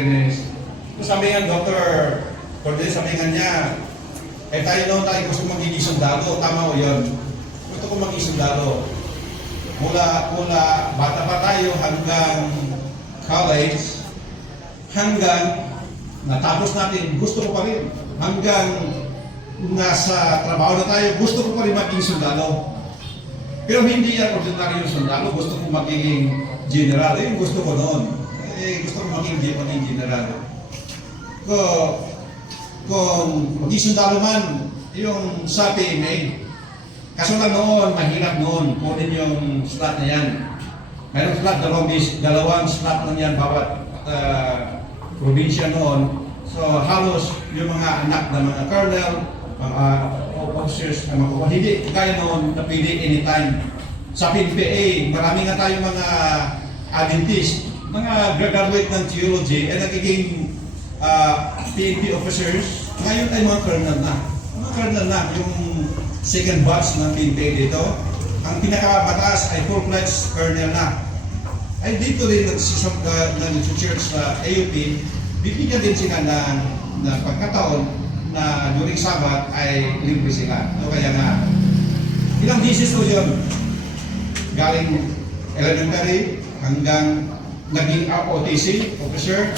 Dennis. So sabi nga, Dr. Cordelis, sabi nga niya, tayo gusto magiging sundalo. Tama o yun? Gusto ko magiging sundalo. Mula bata pa tayo hanggang college, hanggang natapos natin, gusto ko pa rin. Hanggang nasa trabaho na tayo, gusto ko pa rin maging sundalo. Pero hindi yan ordinaryo sundalo, gusto ko magiging general. Yung gusto ko noon. Gusto ko maging general. Kung maging sundalo man, yung sa PMA, kaso lang noon, mahirap noon, kunin yung slot na yan. Mayroong slot, dalawang slot lang yan bawat probinsya noon. So halos yung mga anak ng mga colonel, mga officers na makuha, hindi kaya noon na pwede anytime. Sa PNPA, marami nga tayong mga Adventist, mga graduate ng theology, ay nagiging PNP officers. Ngayon ay mga colonel na. Mga colonel na, yung second batch ng PNPA dito. Ang pinakamataas ay full-fledged colonel na. Ay dito rin nag-church sa AUP, bibigyan din sila ng pagkataon na during Sabbath ay libre sila. So kaya nga, ilang thesis to yun? Galing elementary hanggang naging OTC, officer.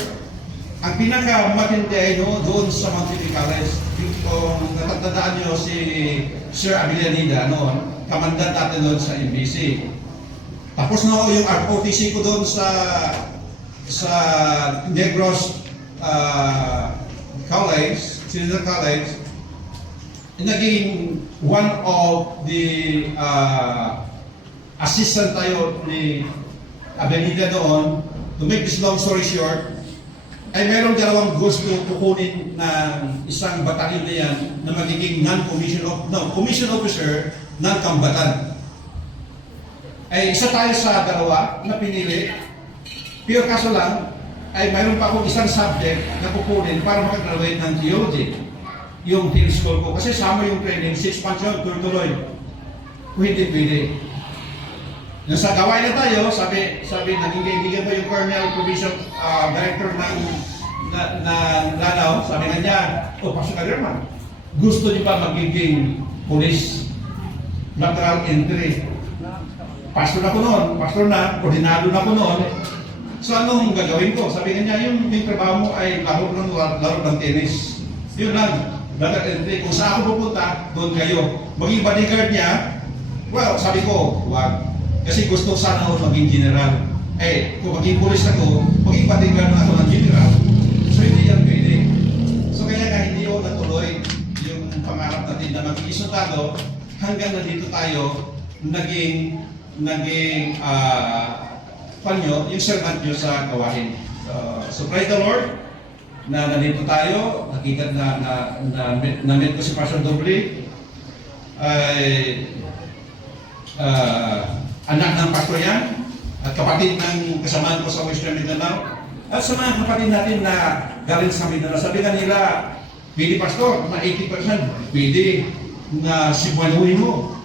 Ang pinakamatindi ay doon sa Mount Trinity College. Kung natatandaan nyo si Sir Abilianida noon, kamandan natin doon sa MBC. Tapos na yung OTC ko doon sa Negros College, Senior College, naging one of the assistant tayo ni Abilianida noon. To make this long story short, ay mayroong dalawang gusto kukunin ng isang batalyon na yan na magiging commission officer ng kambatan. Ay isa tayo sa dalawa na pinili, pero kaso lang, ay mayroon pa akong isang subject na kukunin para makagraduate ng theology. Yung field school ko, kasi sama yung training, 6 months yun, tuloy-tuloy. Pwede. Nasa gawain na tayo, sabi naging kaibigan ko yung Colonel Provincial Director ng Lanao, sabi nga niya, Pastor Kaderman, gusto niyo ba magiging police? Lateral entry. Pastor na, koordinado na ko noon. So anong gagawin ko? Sabi nga niya, yung trabaho mo ay laro ng tennis. Yun lang, lateral entry. Kung saan ako pupunta, doon kayo. Maging bodyguard niya, well, sabi ko, wag. Kasi gusto sana ako maging general. Kung maging pulis ako, maging bodyguard na ako ng general. So hindi yan pwede. So kaya nga hindi ako natuloy yung pangarap natin na maging sundalo hanggang nandito tayo naging panyo, yung servant nyo sa gawain. So praise the Lord na nandito tayo. Nakita na-meet ko si Pastor Doble. Anak ng pastor yan, at kapatid ng kasamaan ko sa Western Mindanao, at sa mga kapatid natin na galing sa Mindanao. Sabi nga nila, pwede pastor, na 80%, pwede na Cebuanuhin mo.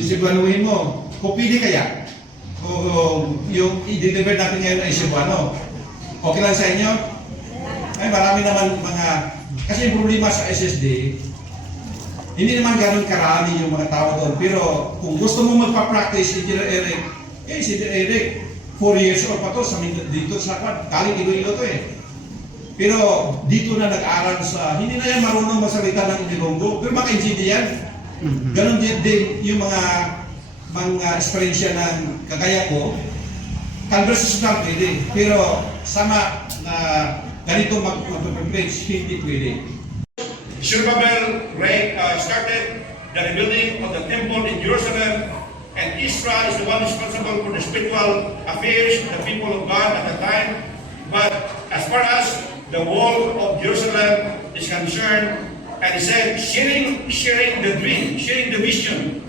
Cebuanuhin mo. Kung pwede kaya, yung i-deliver natin ngayon ay Cebuano. Okay lang sa inyo? Ay marami naman mga, kasi yung problema sa SSD, hindi naman ganun karami yung mga tao doon. Pero kung gusto mo magpa-practice, si Eric, 4 years old pa to dito sa galing Iloilo to eh. Pero dito na nag-aral hindi na yan marunong magsalita ng Ilonggo, pero makaintindihan. Ganun din yung mga eksperyensya ng kagaya ko, conversational pwede. Pero sama na ganito mag-preach, hindi pwede. Zerubbabel started the rebuilding of the temple in Jerusalem, and Israel is the one responsible for the spiritual affairs of the people of God at the time. But as far as the wall of Jerusalem is concerned, and he said, sharing the dream, sharing the vision,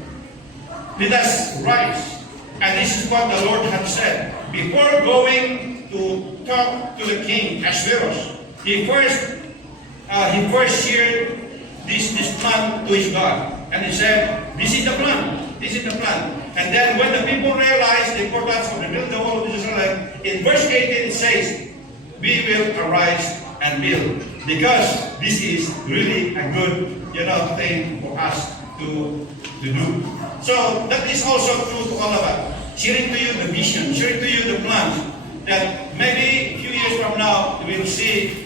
let us rise. And this is what the Lord had said. Before going to talk to the king, Ahasuerus, he first shared this plan to his God. And he said, this is the plan. This is the plan. And then when the people realized the importance of rebuilding the wall of Jerusalem, in verse 18 it says, we will arise and build. Because this is really a good, thing for us to do. So that is also true to all of us. Sharing to you the vision, sharing to you the plans, that maybe a few years from now, we will see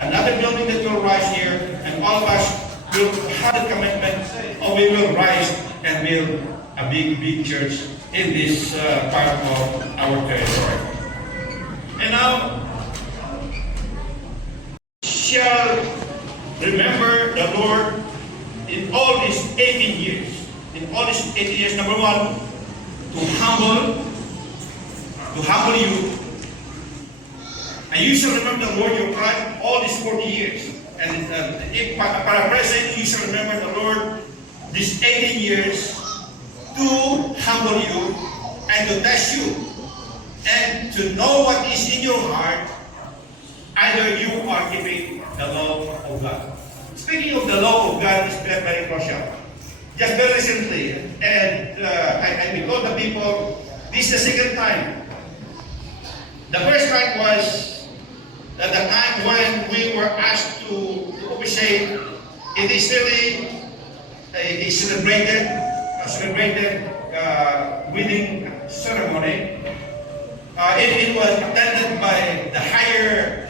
another building that will rise here, and all of us will have the commitment, or we will rise and build a big church in this part of our territory. And now, shall remember the Lord in all these 18 years. In all these 18 years, number one, to humble you. And you shall remember the Lord your God all these 40 years. And if paraphrasing, you shall remember the Lord these 18 years to humble you and to test you and to know what is in your heart, either you are keeping the law of God. Speaking of the law of God is very crucial. Just very recently, and I told the people, this is the second time. The first time was at the time when we were asked to officiate. It is really a celebrated wedding ceremony. It was attended by the higher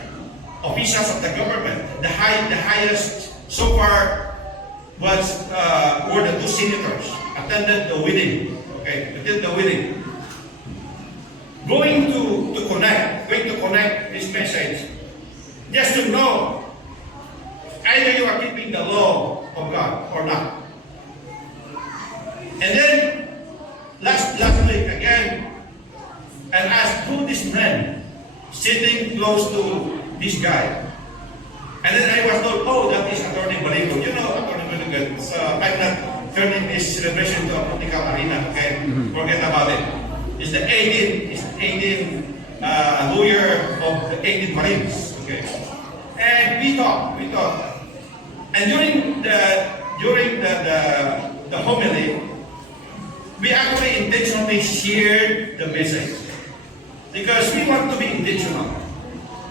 officials of the government. The highest so far were the two senators attended the wedding. Okay, attended the wedding. Going to connect this message, just to know either you are keeping the law of God or not. And then last week again, and asked who this man sitting close to this guy. And then I was told, oh, that is Attorney Baligo. You know Attorney Baligo. So I'm not turning this celebration to a political arena. Okay, forget about it. It's the 18th lawyer of the 18 Marines. Okay, and we talked. And during the homily, we actually intentionally shared the message because we want to be intentional.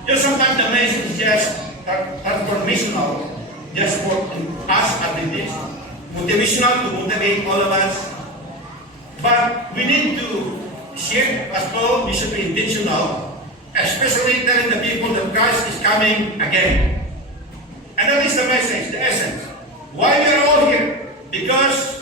Sometimes the message is just transformational, just for us Adventists, motivational to motivate all of us. But we need to share as well. We should be intentional, especially telling the people that Christ is coming again. And that is the message, the essence. Why we are all here? Because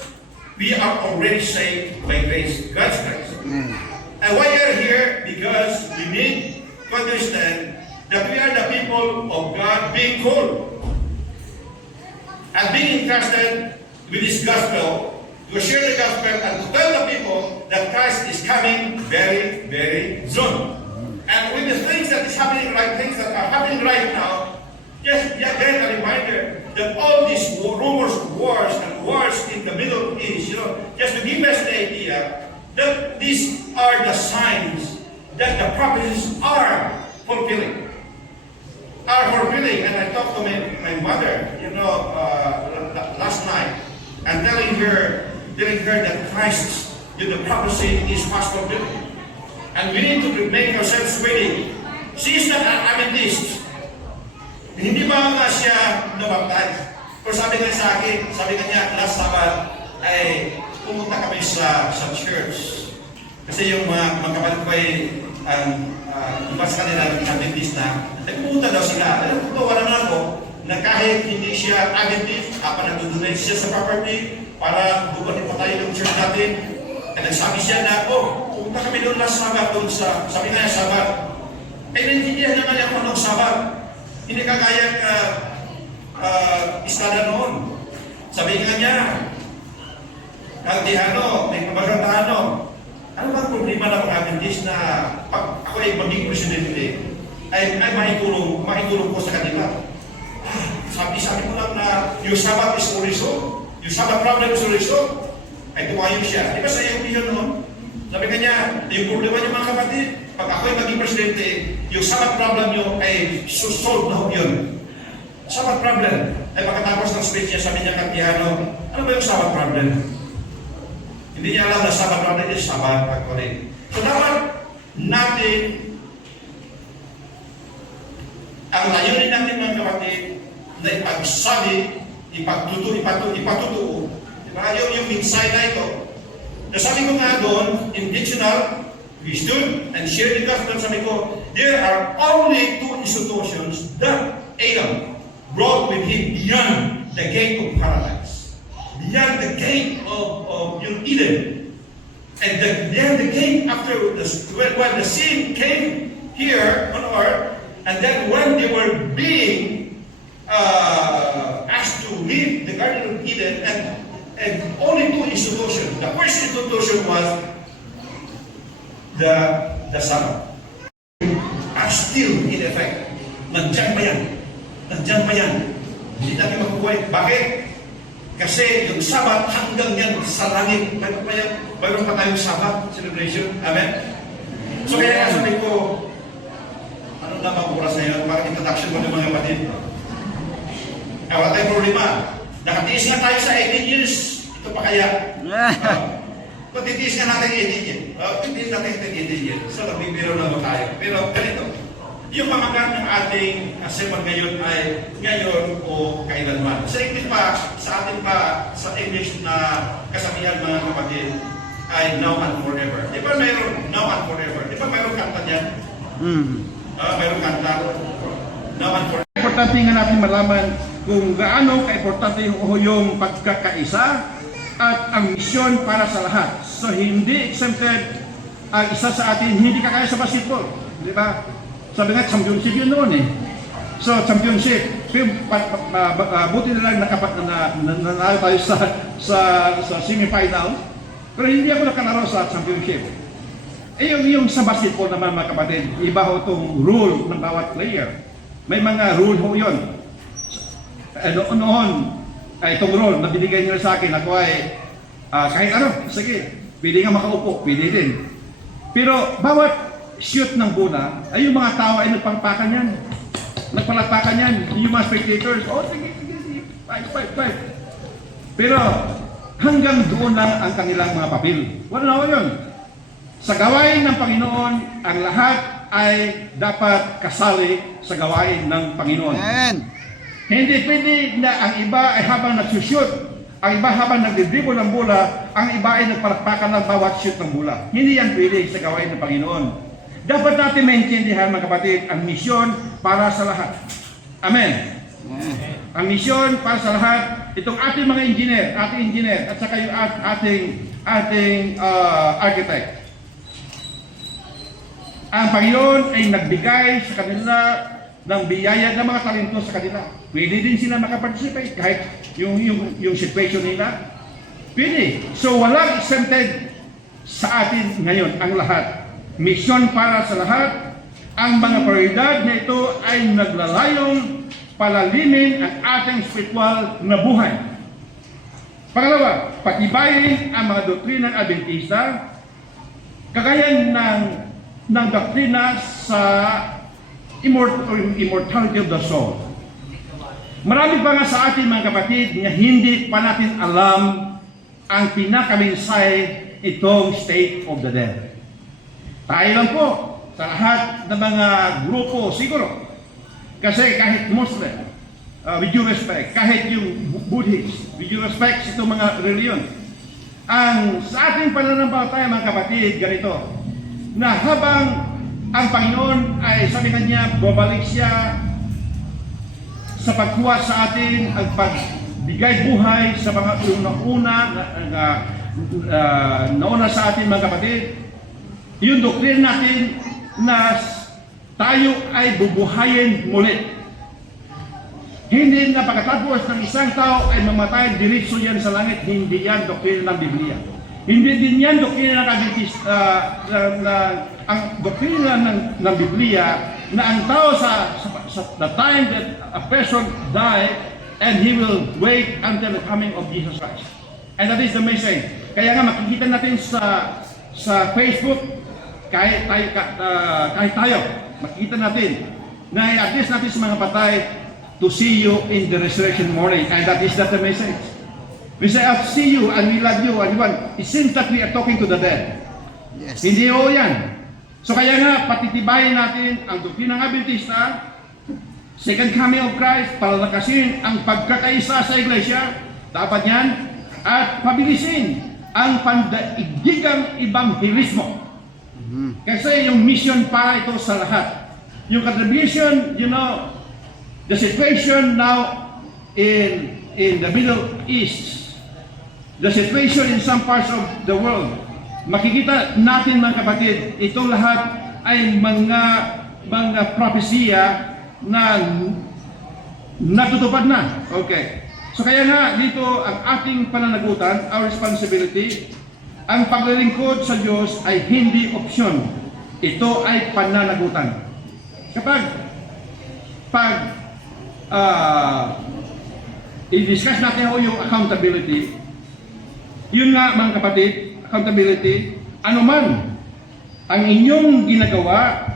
we are already saved by grace, God's grace. And why we are here? Because we need to understand that we are the people of God being called and being entrusted with this gospel, to share the gospel and to tell the people that Christ is coming very, very soon. And with the things that are happening right now, just again a reminder that all these rumors of wars and wars in the Middle East, just to give us the idea that these are the signs that the prophecies are fulfilling. And I talked to my mother, last night, and telling her that Christ, the prophecy is fast fulfilling. And we need to make ourselves ready. She is not an Adventist. Hindi ba nga siya nabaptize? Pero sabi niya, last Sabbath ay pumunta kami sa church. Kasi yung mga kapatid ko ay iba sa kanila Adventist na, pumunta daw sila. Wala na ako na kahit hindi siya Adventist, nandoon siya sa property para bukanin pa tayo ng church natin. At nagsabi siya na, pumunta kami doon last Sabbath, sabi nga Sabbath. Naintindihan naman ako ng Sabbath. Hindi ka kaya istada noon. Sabi nga niya, Kaldihano, may kabagatano, ano bang problema ng mga Adventist na pag ako ay maging presidente, ay maitulong ko sa kanila? Sabi ko lang na yung Sabbath is resolved. Yung Sabbath problem is resolved. Ay tumayo siya. Di ba sa iyo yun noon? Sabi ka niya, yung problema niyo mga kapatid, pag ako ay maging presidente, yung Sabbath problem niyo ay solved na yun. Sabbath problem. Ay pagkatapos ng speech niya, sabi niya Kaldihano, ano ba yung Sabbath problem? Hindi niya alam na Sabbath problem is Sabbath actually. So dapat natin Ang layunin natin mga kapatid na ipagsabi, ipatutuo. Diba? Yung minsay na ito. Nasabi ko nga doon, intentional, we stood and shared the gospel. Sabi ko, there are only two institutions that Adam brought with him beyond the gate of paradise. Beyond the gate of Eden. And beyond the gate after when the sin came here on earth, and then when they were being asked to leave the Garden of Eden, and only two institutions. The first institution was the Sabbath. Are still in effect. Nandiyan pa yan. Nandiyan pa yan. Hindi natin makukuha. Bakit? Kasi yung Sabbath hanggang yan sa langit. Mayroon pa yan. Mayroon pa tayong Sabbath celebration. Amen? So kaya nga sabi ko, ano na mapura sa iyo? Parang introduction mo ng mga kapatid. Wala tayong problema. Nakatiis nga tayo sa 18 years. Ito pa kaya. Patitiis nga natin 18 years. Hindi natin 18 years. So nagbibiro na tayo. Pero ganito. Yung pamagat ng ating sermon ngayon ay ngayon o kailanman. Sa English pa, sa atin pa, sa English na kasabihan mga kapatid, ay now and forever. Di ba mayroon now and forever? Di ba mayroon kanta niyan? Mayroon kanta. Now and forever. Importante nga natin malaman kung gaano ka-importante yung pagkakaisa at ang misyon para sa lahat. So hindi exempted ang isa sa atin, hindi kakaya sa basketball. Di ba? Sabi nga, championship yun noon eh. So, championship. Pero buti na lang nanalo tayo sa semi-final. Pero hindi ako nakalaro sa championship. Eh yung sa basketball naman mga kapatid, iba ho itong rule ng bawat player. May mga rule ho yun. Noon, itong rule na binigay nila sa akin, ako ay kahit ano, sige, pwede nga makaupo, pwede din. Pero bawat shoot ng bola, ay yung mga tao ay nagpalpakan yan. Nagpalpakan yan. Yung mga spectators, sige, fight. Pero hanggang doon lang ang kanilang mga papel. Wala na yun. Sa gawain ng Panginoon, ang lahat ay dapat kasali sa gawain ng Panginoon. Amen. Hindi pwede na ang iba ay habang nagsushoot, ang iba habang nagdidribble ng bola, ang iba ay nagpalpakan ng bawat shoot ng bola. Hindi yan pwede sa gawain ng Panginoon. Dapat natin maintindihan mga kapatid, ang misyon para sa lahat. Amen. Ang misyon para sa lahat, itong ating mga ating engineer, at saka yung ating architect. Ang Panginoon ay nagbigay sa kanila ng biyaya ng mga talento sa kanila. Pwede din sila makaparticipate kahit yung situation nila. Pwede. So walang exempted sa atin ngayon ang lahat. Misyon para sa lahat. Ang mga prioridad na ito ay naglalayong palalimin ang ating spiritual na buhay. Pangalawa, patibayin ang mga doktrinang Adventista, kagaya ng doktrina sa immortality of the soul. Marami pa nga sa atin mga kapatid na hindi pa natin alam ang pinakaminsay itong state of the dead. Tayo lang po, sa lahat ng mga grupo siguro. Kasi kahit Muslim, with due respect, kahit yung Buddhist, with due respect sa itong mga reliyon, ang sa ating pananampalataya mga kapatid, ganito, na habang ang Panginoon ay sabi niya, babalik siya sa pagkuha sa atin ang pagbigay buhay sa mga una-una nauna sa atin mga kapatid. Yung doktrin natin na tayo ay bubuhayin muli. Hindi na pagkatapos ng isang tao ay mamatay, diretso yan sa langit. Hindi yan doktrina ng Biblia. Hindi din yan doktrina ng Adventista, ang doktrina ng Biblia na ang tao sa the time that a person die and he will wait until the coming of Jesus Christ. And that is the message. Kaya nga makikita natin sa Facebook, kahit tayo, makikita natin na i-address natin sa mga patay to see you in the resurrection morning. And that is not the message. We say, I'll see you and we love you. And it seems that we are talking to the dead. Yes. Hindi o yan. So kaya nga, patitibayin natin ang doktrinang Adventista second coming of Christ, palalakasin ang pagkakaisa sa iglesia, dapat yan, at pabilisin ang pandaigdigang ebanghelismo. Kasi yung mission para ito sa lahat. Yung contribution, the situation now in the Middle East, the situation in some parts of the world, makikita natin mga kapatid, ito lahat ay mga propesya na natutupad na. Okay. So kaya nga dito ang ating pananagutan, our responsibility, ang paglilingkod sa Diyos ay hindi opsyon. Ito ay pananagutan. I-discuss natin yung accountability, yun nga mga kapatid, accountability, anuman ang inyong ginagawa,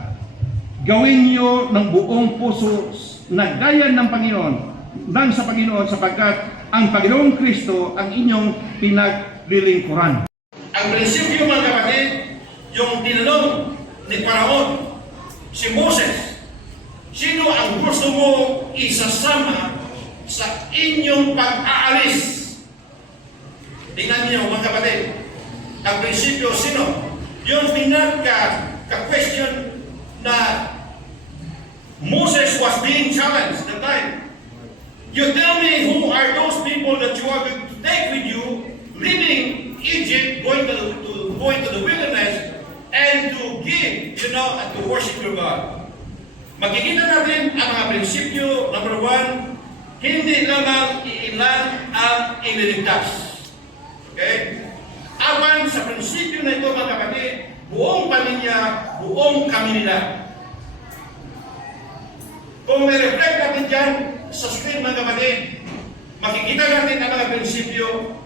gawin nyo ng buong puso na gaya ng Panginoon, nang sa Panginoon, sapagkat ang Panginoong Kristo ang inyong pinaglilingkuran. Ang prinsipyo mga kapatid, yung tinanong ni Paraon, si Moses, sino ang gusto mo isasama sa inyong pag-aalis? Tingnan niyo mga kapatid, ang prinsipyo sino? Yung pinaka-question na Moses was being challenged that time. You tell me who are those people that you are going to take with you, leaving Egypt, going to the wilderness, and to give, and to worship your God. Makikita natin ang mga prinsipyo. Number one, hindi lamang iilan ang iniligtas. Okay? Aban sa prinsipyo na ito mga kapatid, buong pamilya, buong kamilya. Kung may-reflect natin dyan sa screen mga kapatid, makikita natin ang mga prinsipyo.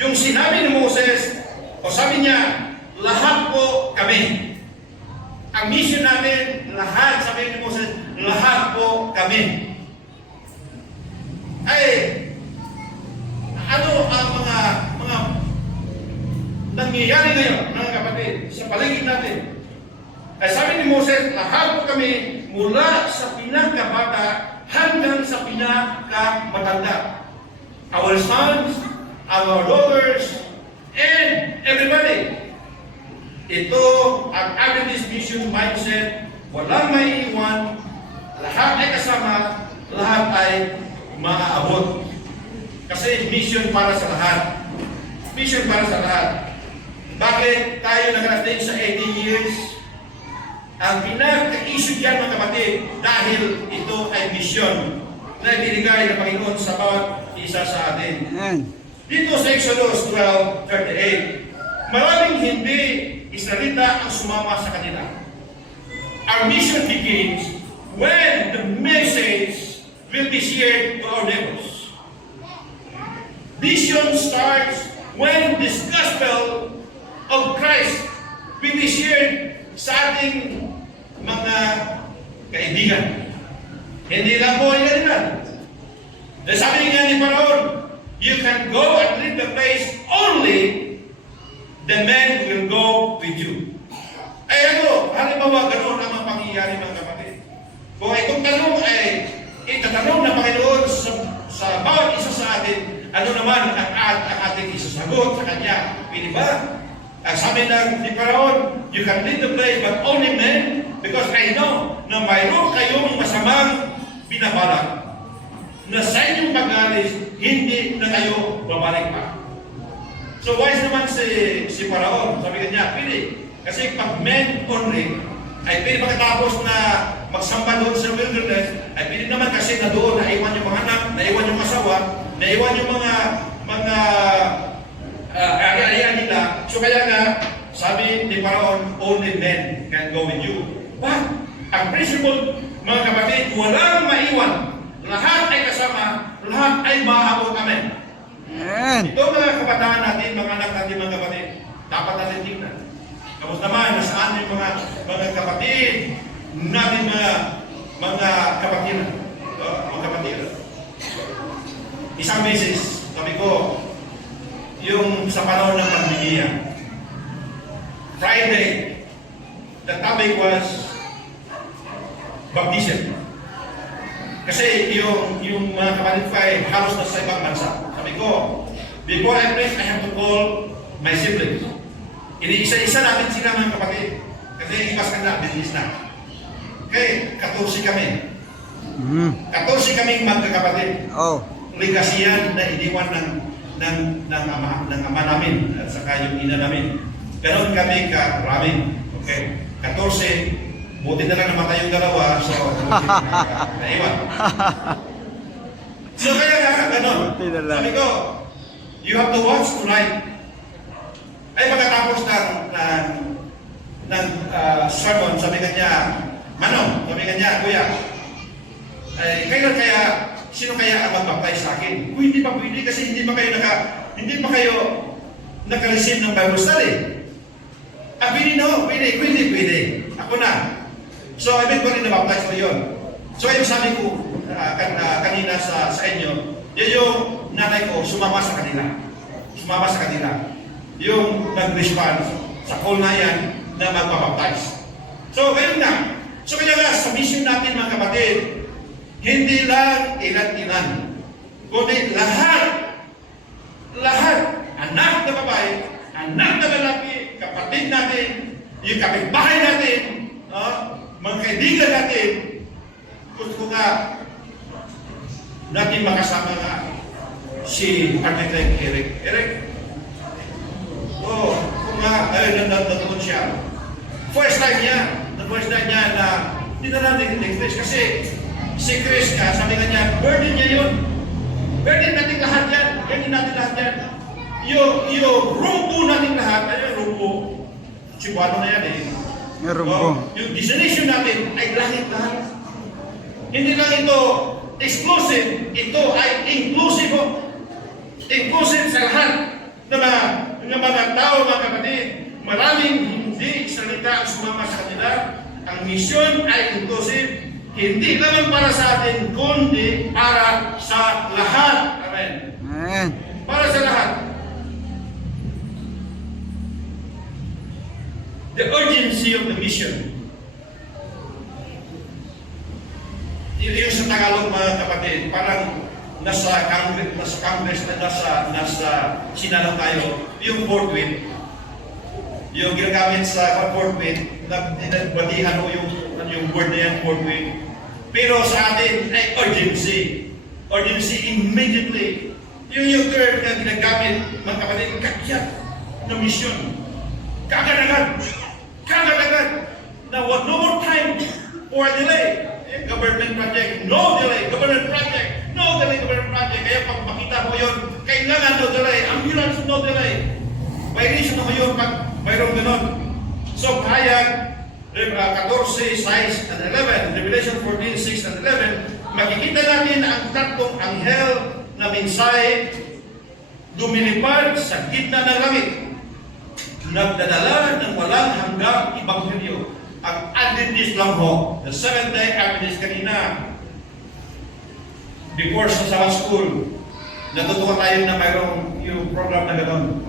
Yung sinabi ni Moses, o sabi niya, lahat po kami. Ang mission natin, lahat, sabi ni Moses, lahat po kami. Ay, ano ang mga nangyayari ngayon, mga kapatid, sa paligid natin? Ay sabi ni Moses, lahat po kami, mula sa pinakabata hanggang sa pinakamatanda. Our sons, our daughters, and everybody. Ito ang Adventist mission mindset. Walang maiiwan, lahat ay kasama, lahat ay maaabot. Kasi mission para sa lahat. Mission para sa lahat. Bakit tayo nakarating sa 18 years? Ang pinaka-issue diyan mga kapatid, dahil ito ay mission na binigay ng Panginoon sa bawat isa sa atin. Dito sa Exodus 12:38, maraming hindi Israelita ang sumama sa kanila. Our mission begins when the message will be shared to our neighbors. Mission starts when this gospel of Christ will be shared sa ating mga kaibigan. Hindi lang po yan na. Sabi nga ni Paraon, you can go and leave the place only the men will go with you. Ay halimbawa ganoon ang mga pangyayari mga kapatid. Kung itong tanong ay itatanong na Panginoon sa bawat isa sa atin, ano naman ang ating isasagot sa Kanya? Pwede ba? Ang sabi ng ni Paraon, you can leave the place but only men, because I know na mayroon kayong masamang binabalak na sa inyong pag-alis, hindi na kayo babalik pa. So wise naman si Paraon, sabi niya, pwede. Kasi pag men only, ay pwede makatapos na magsamba doon sa wilderness, ay pwede naman kasi na doon, naiwan yung mga anak, naiwan yung asawa, naiwan yung mga area nila. So kaya nga, sabi ni Paraon, only men can go with you. But, ang principle, mga kapatid, walang maiwan. Lahat ay kasama, lahat ay maabot. Amen. Ito mga kabataan natin, mga anak natin, mga kapatid, dapat natin tingnan. Tapos naman, nasaan yung mga kapatid natin, mga kapatiran. Mga kapatiran. Isang beses, sabi ko, yung sa panahon ng pandemya, Friday, the topic was baptism. Kasi yung mga kapatid ko ay halos na sa ibang bansa. Sabi ko, before I pray, I have to call my siblings. Iniisa-isa natin sila mga kapatid. Kasi ibas ka na, business na. Okay, 14 kami. 14 kaming magkakapatid. Oh. Legacy yan na iniwan ng ama namin at saka yung ina namin. Ganon kami karami. Okay, 14. Buti na lang namatay yung dalawa, so naiwan. So kaya nga, ganon. Buti na lang. Sabi ko, you have to watch tonight. Ay pagkatapos ng sermon, sabi kanya, Manong, sabi kanya, Kuya, ay kailan kaya, sino kaya ang magbaptize sa akin? Kung hindi pa pwede kasi hindi pa kayo naka-receive ng Bible study. Pwede no, pwede. Ako na. So, eventually na-baptize ko yun. So, yung sabi ko kanina sa inyo, yun yung nanay ko sumama sa kanila. Yung nag-respond sa call na yan na magbaptize. So, ngayon na. So, kaya nga, sa mission natin mga kapatid, hindi lang ilan-ilan, kundi lahat, anak na babae, anak na lalaki, kapatid natin, yung kapitbahay natin, mga kaibigan natin, kung nga natin makasama nga si Architect Eric. Kung nga, natutunan siya. First time niya na hindi na natin express kasi si Chris ka, sabi nga niya, burden niya yun. Burden natin lahat yan. Yung rumbo natin lahat, rumbo. Cebuano na yan eh. Yung rumbo. Yung destination natin ay lahat. Hindi lang ito exclusive, ito ay inclusive. Inclusive sa lahat ng mga tao, mga kapatid. Maraming hindi salita ang sumama sa kanila. Ang misyon ay inclusive. Hindi naman para sa atin, kundi para sa lahat. Amen. Amen. Para sa lahat. The urgency of the mission. Yung sa Tagalog mga kapatid, parang nasa Congress, nasa Senado tayo, yung fourth wheel, yung ginagamit sa fourth wheel, nagbatihan mo yung word na yan, fourth wheel. Pero sa atin ay urgency. Urgency immediately. Yung term na ginagamit, mga kapatid, kakyat na mission. Kagad-agad. Now, no more time for delay. Government project, no delay. Government project, no delay. Kaya pag makita mo yun, kailangan no delay. Ambulance, no delay. Violation na yun pag mayroong ganon. So, Hayag 14, 6, and 11, Revelation 14, 6, and 11, makikita natin ang tatlong anghel na mensahe lumilipad sa gitna ng langit. Nagdadala ng walang hanggang ibanghelyo. Ang Adventist lang ho, the Seventh-day Adventist kanina, before sa Sabbath School, natutuwa tayo na mayroong yung program na gano'n.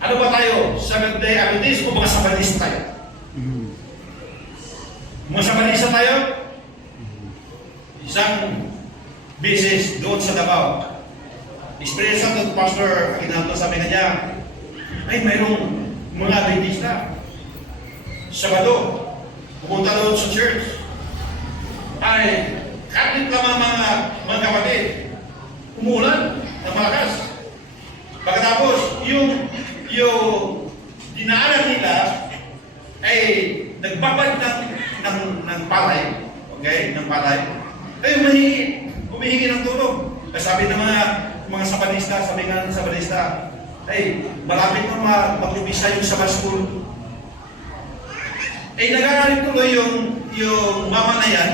Ano ba tayo? Seventh-day Adventist o mga Sabbathista tayo? Mga Sabbathista tayo? Isang business doon sa Davao. Experience ng Pastor Aguinaldo, sabi niya, ay mayroong mga Adventista. Sabado, pumunta doon sa church. Ay, kapit lamang mga kapatid, umulan ng malakas. Pagkatapos, yung dinaanan nila ay nagbabad ng palay. Okay? Ng palay. Ay, humihingi ng tulong. Sabi ng mga Sabanista, sabi nga ng Sabanista, ay, malapit mo mag-ubisa yung Sabbath School. Ay, nag-aaral tuloy yung mama na yan.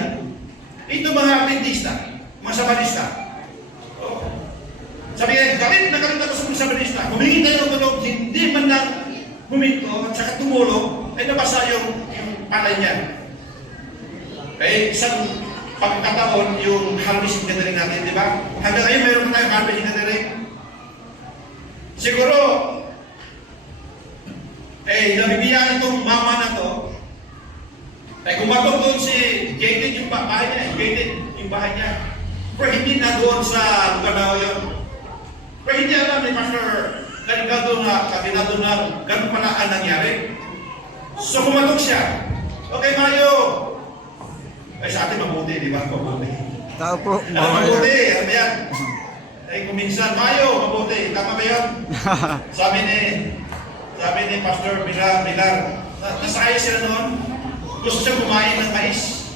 Ito mga Adventista, mga Sabanista. Sabi nga, galit na galit ako sa mga Sabanista. Humingi tayo ng tulong, hindi man lang huminto at saka tumulong, ay nabasa yung palay niya. Ay, isang pagkataon yung harvesting gathering natin, di ba? Hanggang ngayon, mayroon pa tayong harvesting gathering. Siguro, nabibigyan itong mama na to, Ay kumatok doon si gated yung bahay niya, gated yung bahay niya. Pero hindi na doon sa lugar na yun. Pero hindi alam ni Pastor Carigado na kabinado na ganun pala ang nangyari. So kumatok siya. Okay, Mayo. Ay sa atin mabuti, di ba? Mabuti. Tao po. Mabuti, ano ba yan? Ay kuminsan, Mayo, mabuti. Tama ba yun? Sabi ni Pastor Pilar, nasaya sila noon. Gusto siya kumain ng mais.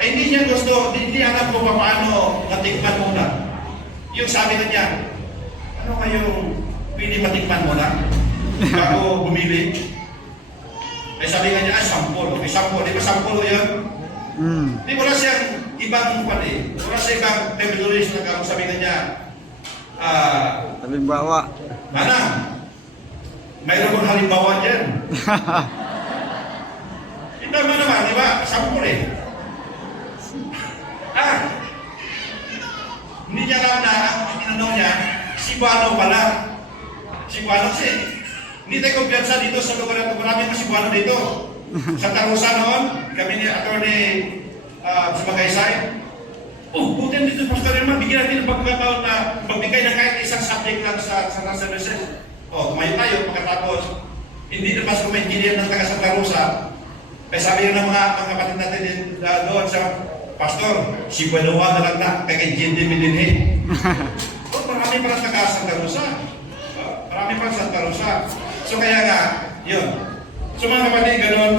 Ay hindi niya gusto, hindi alam kung paano natikman muna. Yung sabi na niya, ano kayong pwede matikman muna? Bago bumili. Ay sabi nga niya, sampol. Okay, sampol. Di ba sampol yun? Di wala siyang ibang pati. Wala siyang ibang terminology na sabi nga niya, Halimbawa. Manang, mayroon kong halimbawa dyan. Ito mo naman, di ba? Sampol eh. Hindi niya alam na ang tinanong niya, si Buano pala. Si Buano kasi, hindi tayo kumpiyansa dito sa lugar na ito. Maraming si Buano dito. Sa Tarusa noon, kami ni Atty. Sa Magaysay. Buti dito, Pastor Herman, bigyan natin ng pagkakataon na magbigay ng kahit isang subject lang sa services. Tumayo tayo, pagkatapos, hindi na mas kumaintindihan ng taga Santa Rosa. Kaya sabi ng mga kapatid natin doon sa Pastor, si Buenawa na lang na, kaya Jindi Milinhe. Marami pa lang taga Santa Rosa. Marami pa lang Santa Rosa. So kaya nga, yun. So mga kapatid, ganun,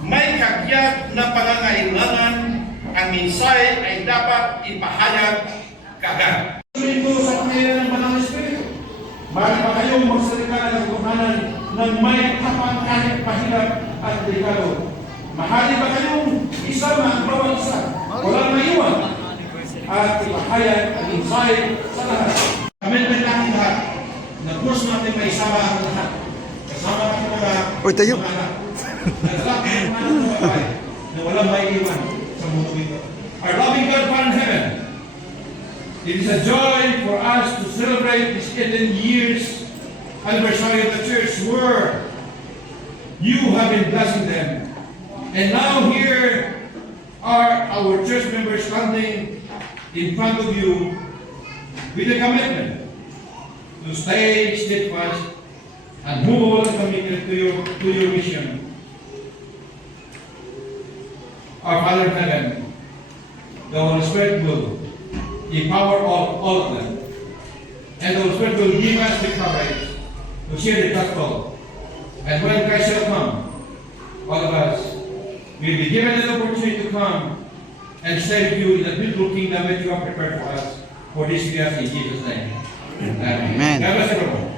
may kagyat na pangangailangan, ang minsay ay dapat ipahayag kagad. Ito sa pangyayari ng Banal na Espiritu. Bakit ba kayong magsalita ng katotohanan ng may kapang kahit mahirap at delikado? Mahali ba kayong isama ang bawat isa? Walang maiwan. At ipahayag ang insight sa lahat. Commitment natin lahat na course natin may isama ang lahat. Kasama natin mga Uy, tayo. mga anak. Naglalak ng mga anak ng babae na walang maiiwan sa mundo ito. Our loving God, Father in heaven, it is a joy for us to celebrate this 18 years anniversary of the church where you have been blessing them. And now here are our church members standing in front of you with a commitment to stay steadfast and whole committed to your mission. Our Father in heaven, the Holy Spirit will empower all of them. And the Holy Spirit will give us the courage to share the gospel. And when Christ shall come, all of us will be given an opportunity to come and stay with you in the beautiful kingdom that you have prepared for us. For this we ask in Jesus' name. Amen. Amen. God bless everyone.